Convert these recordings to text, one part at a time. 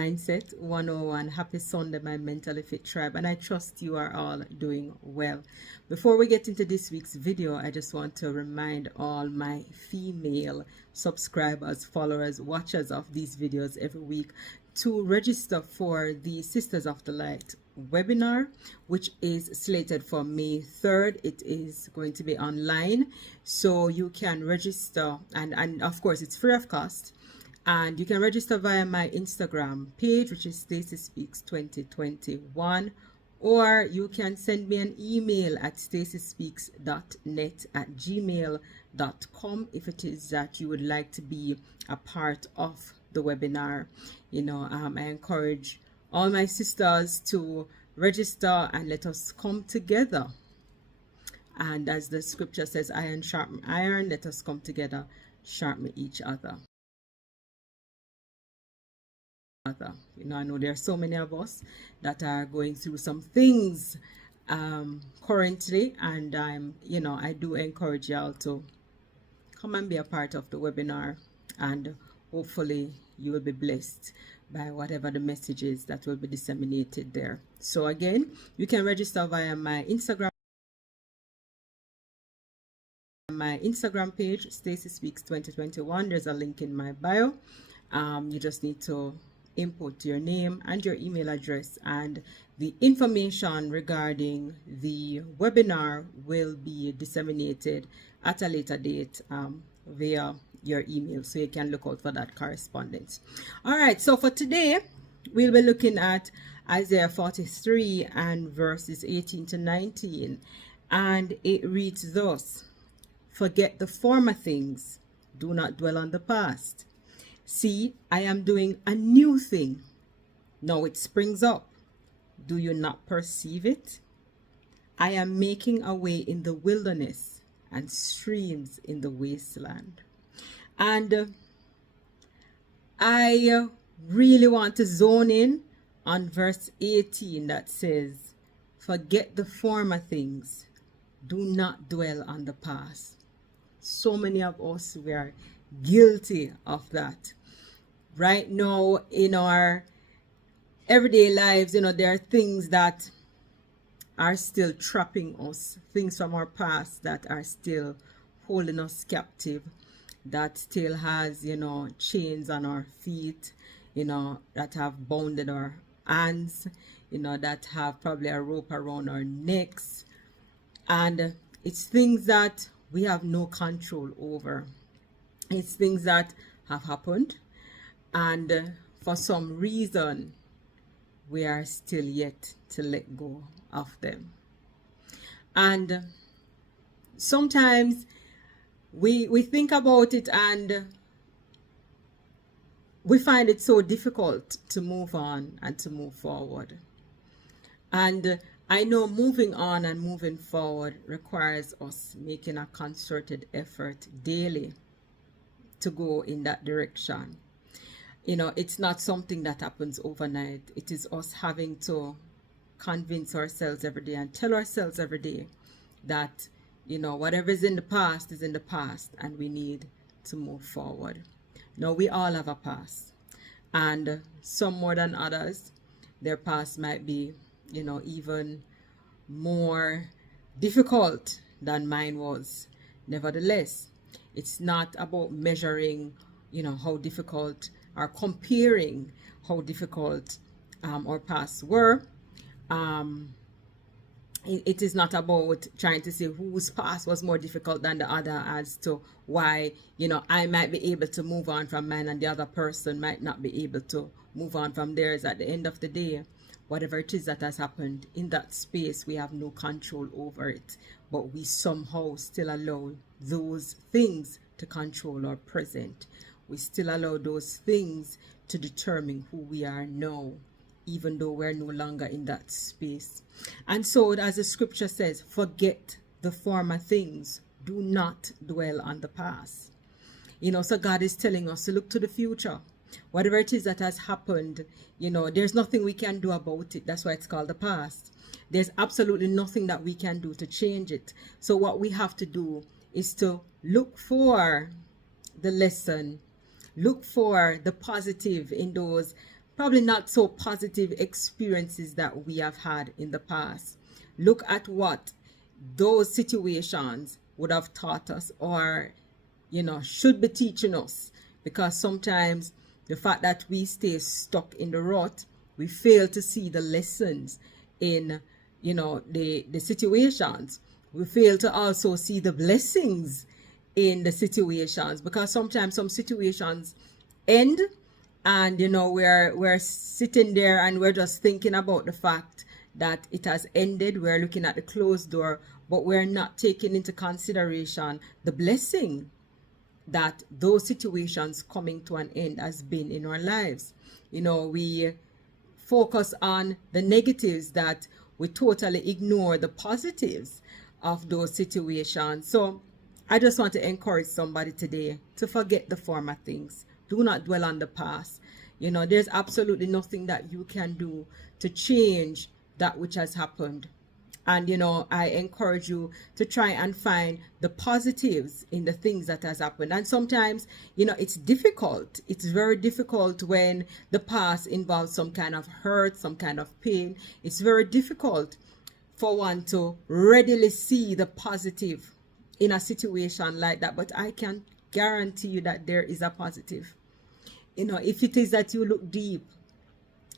Mindset 101. Happy Sunday, my mentally fit tribe, and I trust you are all doing well. Before we get into this week's video, I just want to remind all my female subscribers, followers, watchers of these videos every week to register for the Sisters of the Light webinar, which is slated for May 3rd. It is going to be online, so you can register, and of course it's free of cost. And you can register via my Instagram page, which is StaceySpeaks 2021, or you can send me an email at staceyspeaks.net@gmail.com if it is that you would like to be a part of the webinar. I encourage all my sisters to register and let us come together. And as the scripture says, iron sharpen iron, let us come together, sharpen each other. I know there are so many of us that are going through some things currently, and I do encourage y'all to come and be a part of the webinar, and hopefully you will be blessed by whatever the message is that will be disseminated there. So again, you can register via my Instagram page, StaceySpeaks 2021. There's a link in my bio. You just need to input your name and your email address, and the information regarding the webinar will be disseminated at a later date via your email, so you can look out for that correspondence. All right, so for today we'll be looking at Isaiah 43 and verses 18 to 19, and it reads thus: "Forget the former things, do not dwell on the past. See, I am doing a new thing. Now it springs up. Do you not perceive it? I am making a way in the wilderness and streams in the wasteland." And I really want to zone in on verse 18 that says, "Forget the former things. Do not dwell on the past." So many of us, we are guilty of that. Right now in our everyday lives, there are things that are still trapping us, things from our past that are still holding us captive, that still has, chains on our feet, that have bounded our hands, that have probably a rope around our necks. And it's things that we have no control over. It's things that have happened, and for some reason we are still yet to let go of them. And sometimes we think about it and we find it so difficult to move on and to move forward. And I know moving on and moving forward requires us making a concerted effort daily to go in that direction. It's not something that happens overnight. It is us having to convince ourselves every day and tell ourselves every day that, whatever is in the past is in the past, and we need to move forward. Now, we all have a past, and some more than others. Their past might be, even more difficult than mine was. Nevertheless, it's not about measuring, how difficult, or comparing how difficult our past were. It is not about trying to say whose past was more difficult than the other as to why, I might be able to move on from mine and the other person might not be able to move on from theirs. At the end of the day, whatever it is that has happened in that space, we have no control over it, but we somehow still allow those things to control our present. We still allow those things to determine who we are now, even though we're no longer in that space. And so, as the scripture says, forget the former things. Do not dwell on the past. So God is telling us to look to the future. Whatever it is that has happened, there's nothing we can do about it. That's why it's called the past. There's absolutely nothing that we can do to change it. So what we have to do is to look for the lesson, look for the positive in those probably not so positive experiences that we have had in the past. Look at what those situations would have taught us, or should be teaching us, because sometimes the fact that we stay stuck in the rut, we fail to see the lessons in the situations. We fail to also see the blessings in the situations, because sometimes some situations end, and we're sitting there and we're just thinking about the fact that it has ended. We're looking at the closed door, but we're not taking into consideration the blessing that those situations coming to an end has been in our lives. We focus on the negatives, that we totally ignore the positives of those situations. So I just want to encourage somebody today to forget the former things. Do not dwell on the past. There's absolutely nothing that you can do to change that which has happened. And I encourage you to try and find the positives in the things that has happened. And sometimes it's difficult. It's very difficult when the past involves some kind of hurt, some kind of pain. It's very difficult for one to readily see the positive in a situation like that. But I can guarantee you that there is a positive. If it is that you look deep,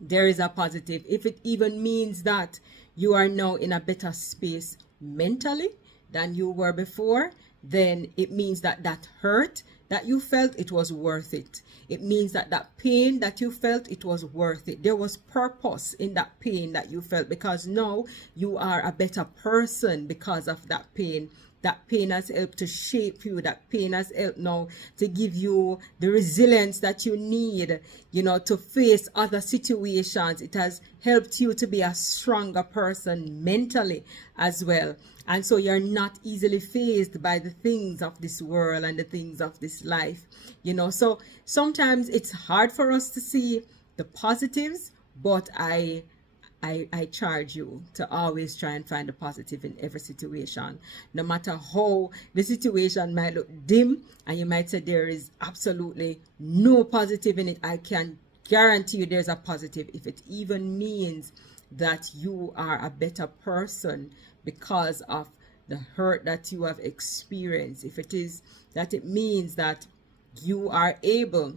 there is a positive. If it even means that you are now in a better space mentally than you were before, then it means that that hurt that you felt, it was worth it. It means that that pain that you felt, it was worth it. There was purpose in that pain that you felt, because now you are a better person because of that pain. That pain has helped to shape you. That pain has helped now to give you the resilience that you need, to face other situations. It has helped you to be a stronger person mentally as well. And so you're not easily fazed by the things of this world and the things of this life. So sometimes it's hard for us to see the positives, but I charge you to always try and find a positive in every situation. No matter how the situation might look dim and you might say there is absolutely no positive in it, I can guarantee you there's a positive. If it even means that you are a better person because of the hurt that you have experienced, if it is that it means that you are able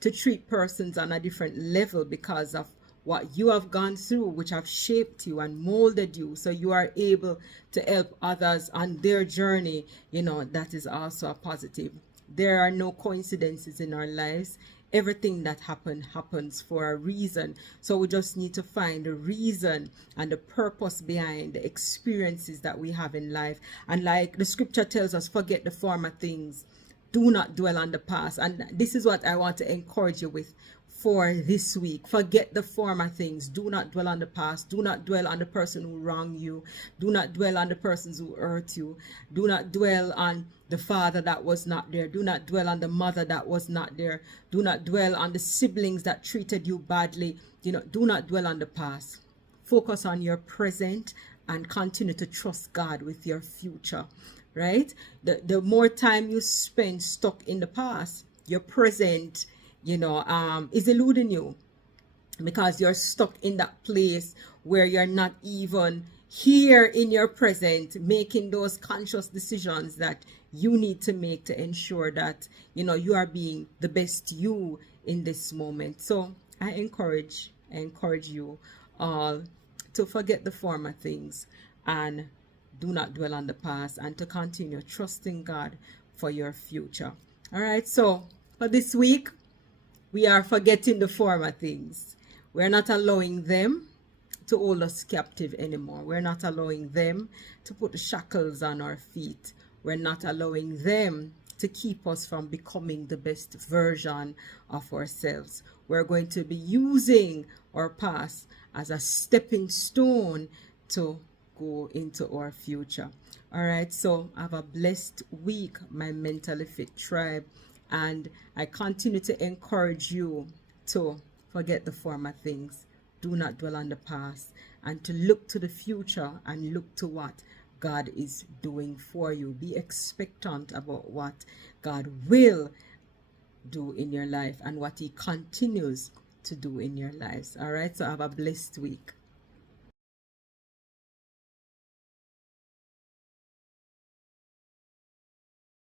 to treat persons on a different level because of what you have gone through, which have shaped you and molded you, so you are able to help others on their journey, that is also a positive. There are no coincidences in our lives. Everything that happens for a reason. So we just need to find the reason and the purpose behind the experiences that we have in life. And like the scripture tells us, forget the former things. Do not dwell on the past. And this is what I want to encourage you with for this week. Forget the former things. Do not dwell on the past. Do not dwell on the person who wronged you. Do not dwell on the persons who hurt you. Do not dwell on the father that was not there. Do not dwell on the mother that was not there. Do not dwell on the siblings that treated you badly. Do not dwell on the past. Focus on your present and continue to trust God with your future, right? The more time you spend stuck in the past, your present is eluding you, because you're stuck in that place where you're not even here in your present, making those conscious decisions that you need to make to ensure that you are being the best you in this moment. So I encourage you all to forget the former things and do not dwell on the past, and to continue trusting God for your future. All right, so for this week, we are forgetting the former things. We're not allowing them to hold us captive anymore. We're not allowing them to put the shackles on our feet. We're not allowing them to keep us from becoming the best version of ourselves. We're going to be using our past as a stepping stone to go into our future. All right, so have a blessed week, my mentally fit tribe. And I continue to encourage you to forget the former things. Do not dwell on the past, and to look to the future and look to what God is doing for you. Be expectant about what God will do in your life and what He continues to do in your lives. All right, so have a blessed week.